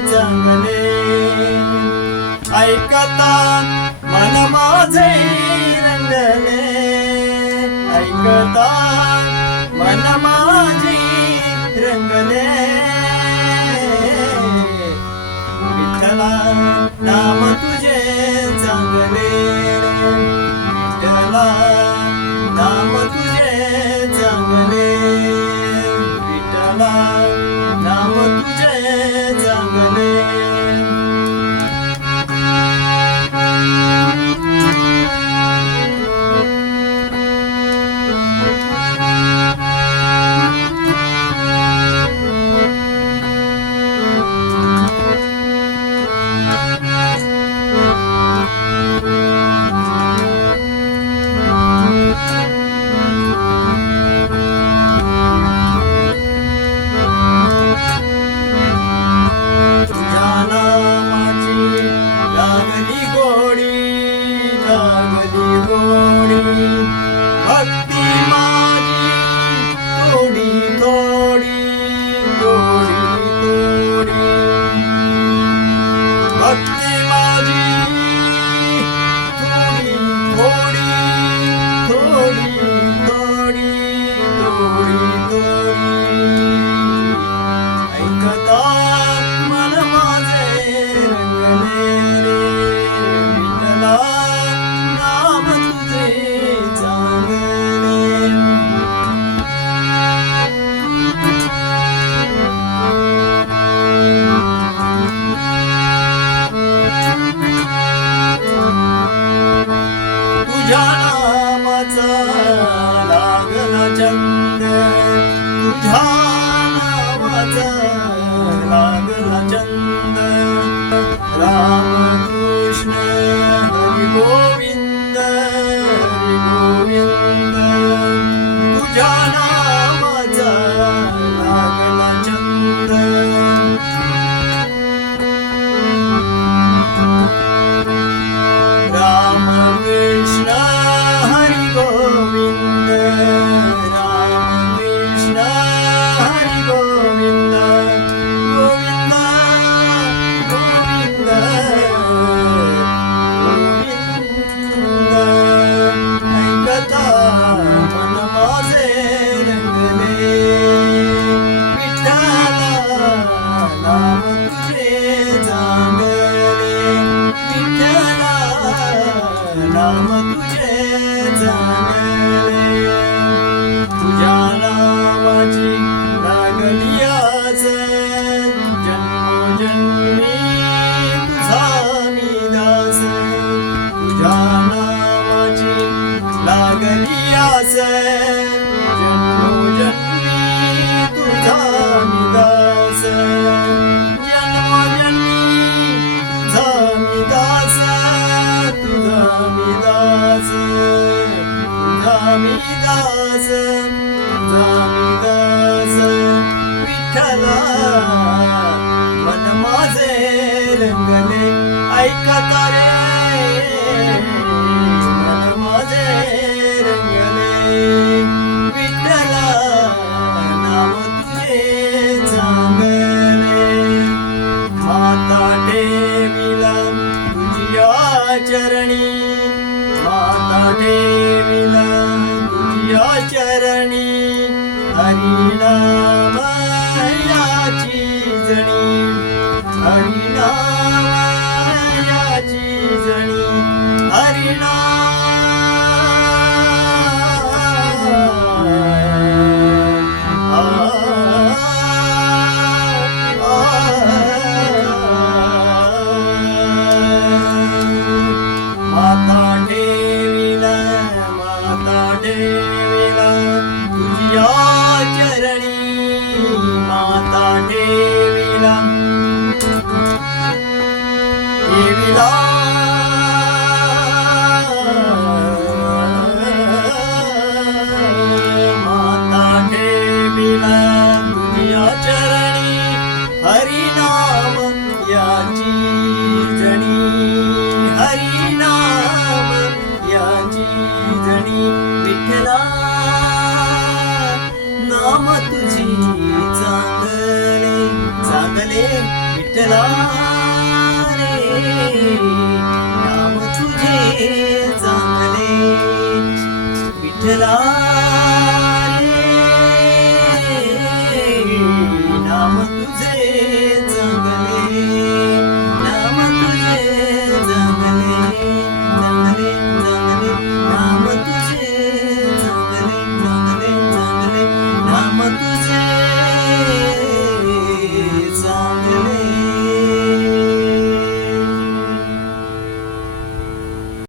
चांगले ऐकता मन माझे रंगले ऐकता मन माझे रंगले विठ्ठला नाम तुझे चांगले विठ्ठला नाम तुझे चांगले विठ्ठला नाम तुझे चांगले लागली गोडी भक्ती माझी थोडी थोडी थोडी थोडी भक्ती माझी थोडी थोडी थोडी थोडी थोडी थोडी ऐकता मन माझे रंगले तुझ्या नामाचा लागला छंद तुझ्या नामाचा लागला छंद राम कृष्ण हरी गोविंद तुझ्या नामाचा लागला छंद राम कृष्ण हरी गोविंद राम कृष्ण हरी गोविंद गोविंद गोविंद गोविंद ऐकता मन माझे रंगले विठ्ठला नाम तुझे चांगले विठ्ठला नाम तुझे चांगले तुझ्या नामाची लागली आस जन्मोजन्मी तुझा मी दास तुझ्या नामाची लागली आस जन्मोजन्मी तुझा मी दास जन्मोजन्मी तुझा मी दास तुझा मी दास तुझा मी दास तुझा मी दास विठ्ठला मन माझे रंगले ऐकता रे मन माझे रंगले विठ्ठला नाम तुझे चांगले माता देवीला तुझ्या चरणी माता देवीला तुझ्या चरणी हरिनाम याची जणी हरिनाम याची जणी हरिनाम माता देवीला तुझ्या चरणी माता देवीला देवीला माता देवीला तुझ्या चरणी हरिनाम याची जणी हरिनाम याची जणी विठ्ठला नाम तुझी चांगले चांगले विठ्ठला विठ्ठला रे नाम तुझे चांगले विठ्ठला